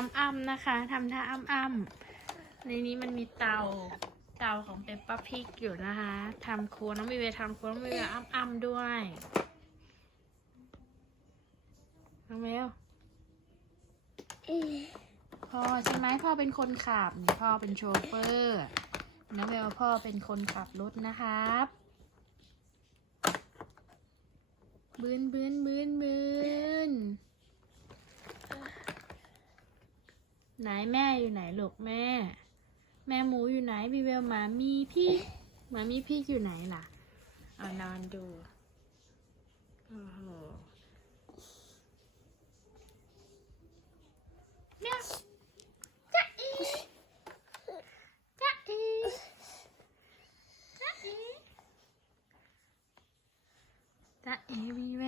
อ้ำอ้ำๆนะคะทำท่าอ้ำอ้ำๆในนี้มันมีเตาเตาของเปปป้าพิกอยู่นะคะทำครัวน้องวิเวทำครัวน้องวิเวอ้ำอ้ำๆด้วยน้องเวลพ่อใช่ไหมพ่อเป็นคนขับนี่พ่อเป็นโชเฟอร์น้องเวลพ่อเป็นคนขับรถนะครับบืนบืนบืนบืน ไหนแม่อยู่ไหนลูกแม่ แม่หมูอยู่ไหนบีเวลหมามีพี่หมามีพี่อยู่ไหนล่ะเอานอนดูโอ้โหแม่จ๊ะอีจ๊ะอีจ๊ะอีจ๊ะอีบีเว